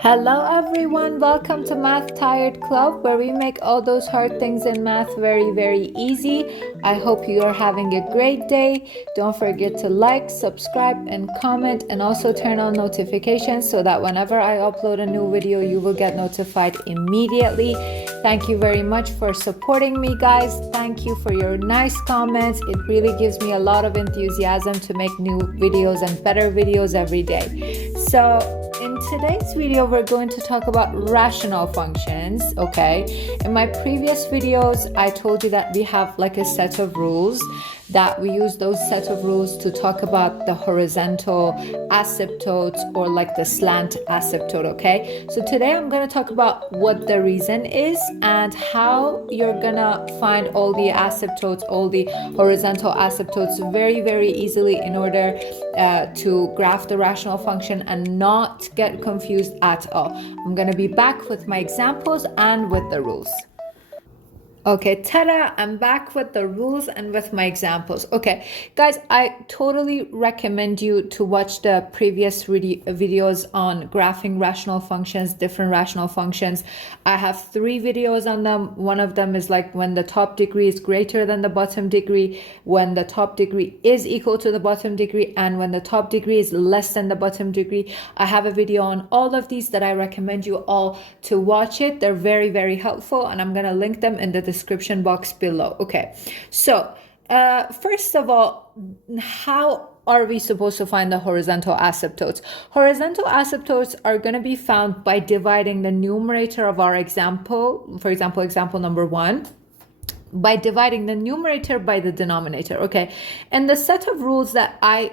Hello everyone, welcome to Math Tired Club, where we make all those hard things in math very, very easy. I hope you are having a great day. Don't forget to like, subscribe, and comment, and also turn on notifications so that whenever I upload a new video, you will get notified immediately. Thank you very much for supporting me, guys. Thank you for your nice comments. It really gives me a lot of enthusiasm to make new videos and better videos every day. So in today's video, we're going to talk about rational functions, okay? In my previous videos, I told you that we have like a set of rules, that we use those set of rules to talk about the horizontal asymptotes or like the slant asymptote, okay? So today I'm going to talk about what the reason is and how you're gonna find all the asymptotes, all the horizontal asymptotes very, very easily in order to graph the rational function and not get confused at all. I'm gonna be back with my examples and with the rules. Okay, ta-da, I'm back with the rules and with my examples. Okay, guys, I totally recommend you to watch the previous videos on graphing rational functions, different rational functions. I have 3 videos on them. One of them is like when the top degree is greater than the bottom degree, when the top degree is equal to the bottom degree, and when the top degree is less than the bottom degree. I have a video on all of these that I recommend you all to watch it. They're very, very helpful, and I'm gonna link them in the description box below. Okay, so first of all, how are we supposed to find the horizontal asymptotes? Horizontal asymptotes are going to be found by dividing the numerator of our example, for example, example number 1, by dividing the numerator by the denominator, okay? And the set of rules that I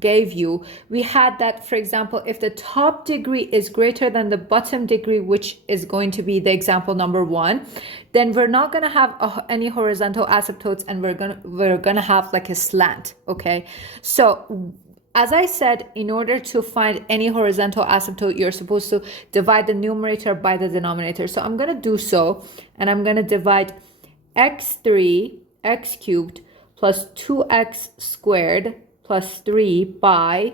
gave you, we had that, for example, if the top degree is greater than the bottom degree, which is going to be the example number 1, then we're not going to have any horizontal asymptotes, and we're gonna have like a slant, okay? So as I said, in order to find any horizontal asymptote, you're supposed to divide the numerator by the denominator. So I'm going to do so, and I'm going to divide x3 x cubed plus 2x squared plus 3 by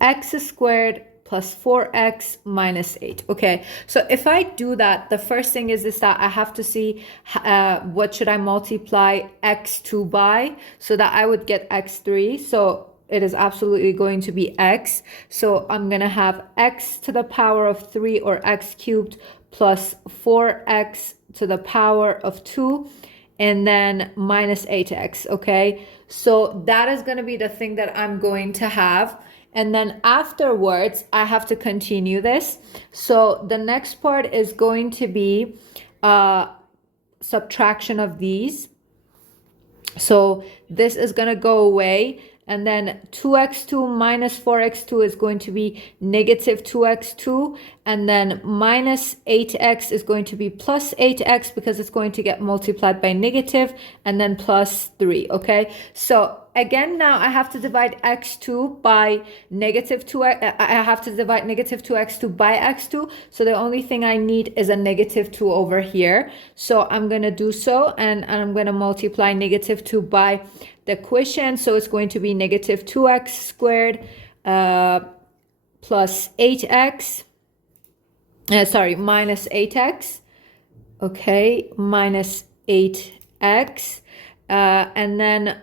x squared plus 4x minus 8. Okay, so if I do that, the first thing is that I have to see what should I multiply x2 by, so that I would get x3. So it is absolutely going to be x. So I'm going to have x to the power of 3, or x cubed, plus 4x to the power of 2, and then minus 8x, okay? So that is going to be the thing that I'm going to have. And then afterwards, I have to continue this. So the next part is going to be subtraction of these. So this is going to go away. And then 2x2 minus 4x2 is going to be negative 2x2. And then minus 8x is going to be plus 8x, because it's going to get multiplied by negative, and then plus 3, okay? So again, now I have to divide x2 by negative 2x. I have to divide negative 2x2 by x2. So the only thing I need is a negative 2 over here. So I'm going to do so, and I'm going to multiply negative 2 by the quotient. So it's going to be negative 2x squared plus 8x. Minus 8x. Okay, minus 8x. And then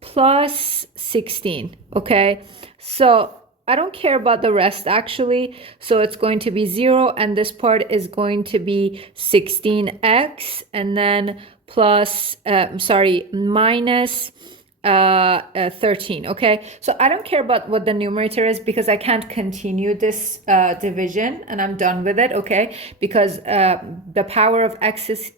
plus 16. Okay, so I don't care about the rest actually. So it's going to be 0, and this part is going to be 16x, and then plus, minus 13. Okay, so I don't care about what the numerator is, because I can't continue this division, and I'm done with it, okay? Because the power of x is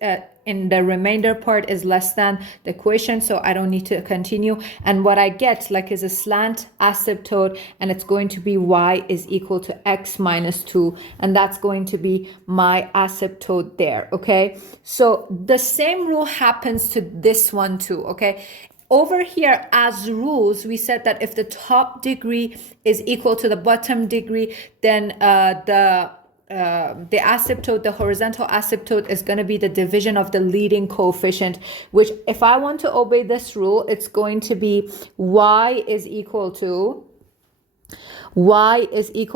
in the remainder part is less than the quotient, so I don't need to continue. And what I get like is a slant asymptote, and it's going to be y is equal to x minus 2, and that's going to be my asymptote there, okay? So the same rule happens to this one too, okay? Over here, as rules, we said that if the top degree is equal to the bottom degree, then the the asymptote, the horizontal asymptote is going to be the division of the leading coefficient, which if I want to obey this rule, it's going to be y is equal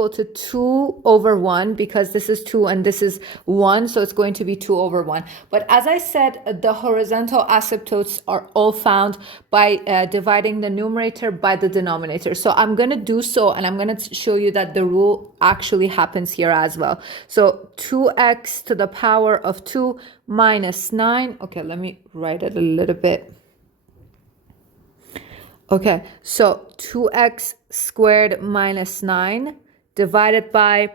to 2 over 1, because this is 2 and this is 1, so it's going to be 2 over 1. But as I said, the horizontal asymptotes are all found by dividing the numerator by the denominator. So I'm going to do so, and I'm going to show you that the rule actually happens here as well. So 2x to the power of 2 minus 9. Okay, let me write it a little bit. Okay, so 2x squared minus 9 divided by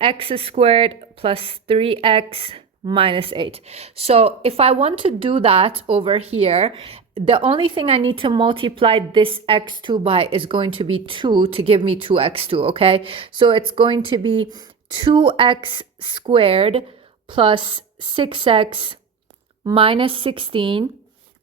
x squared plus 3x minus 8. So if I want to do that over here, the only thing I need to multiply this x2 by is going to be 2 to give me 2x2, okay? So it's going to be 2x squared plus 6x minus 16.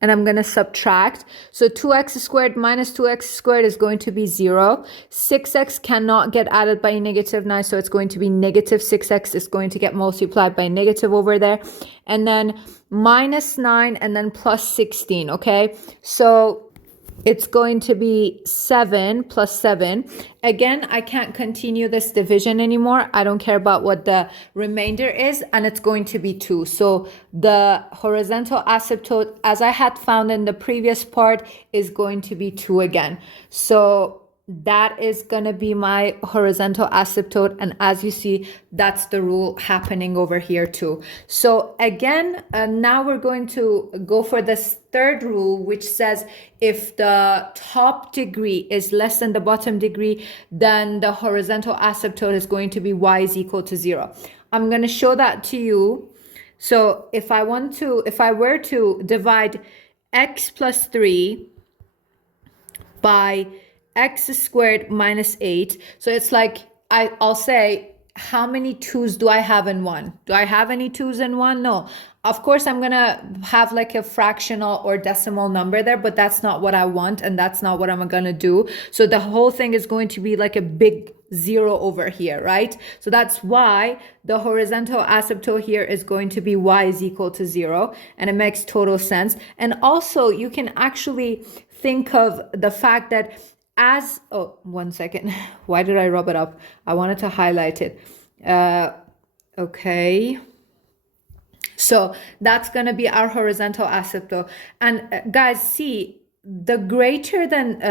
And I'm going to subtract. So 2x squared minus 2x squared is going to be 0. 6x cannot get added by negative 9, so it's going to be negative 6x is going to get multiplied by negative over there. And then minus 9 and then plus 16, okay? So it's going to be 7 plus 7. Again, I can't continue this division anymore. I don't care about what the remainder is, and it's going to be 2. So the horizontal asymptote, as I had found in the previous part, is going to be 2 again. So that is going to be my horizontal asymptote, and as you see, that's the rule happening over here too. So again, now we're going to go for this third rule, which says if the top degree is less than the bottom degree, then the horizontal asymptote is going to be y is equal to 0. I'm going to show that to you. So if I were to divide x plus 3 by x squared minus 8. So it's like, I'll say, how many 2's do I have in 1? Do I have any 2's in 1? No. Of course, I'm going to have like a fractional or decimal number there, but that's not what I want, and that's not what I'm going to do. So the whole thing is going to be like a big 0 over here, right? So that's why the horizontal asymptote here is going to be y is equal to 0, and it makes total sense. And also, you can actually think of the fact that one second. Why did I rub it up? I wanted to highlight it. Okay. So that's going to be our horizontal asymptote. And guys, see, the greater than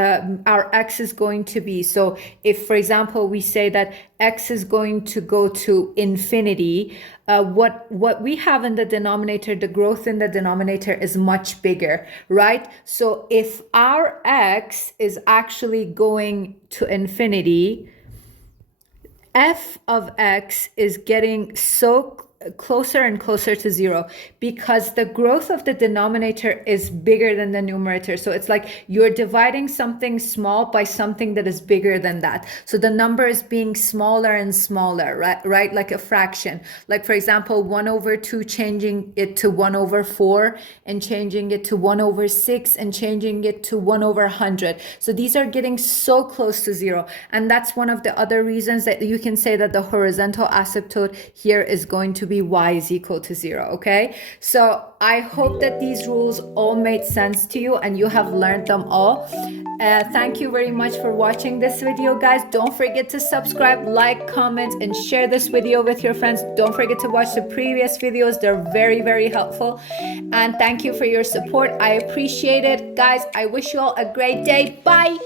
our x is going to be. So if, for example, we say that x is going to go to infinity, what we have in the denominator, the growth in the denominator is much bigger, right? So if our x is actually going to infinity, f of x is getting so closer and closer to 0 because the growth of the denominator is bigger than the numerator. So it's like you're dividing something small by something that is bigger than that. So the number is being smaller and smaller, right? Like a fraction. Like, for example, 1 over 2, changing it to 1 over 4, and changing it to 1 over 6, and changing it to 1 over 100. So these are getting so close to 0. And that's one of the other reasons that you can say that the horizontal asymptote here is going to be y is equal to 0, okay? So I hope that these rules all made sense to you and you have learned them all. Thank you very much for watching this video, guys. Don't forget to subscribe, like, comment, and share this video with your friends. Don't forget to watch the previous videos. They're very, very helpful. And thank you for your support. I appreciate it. Guys, I wish you all a great day. Bye.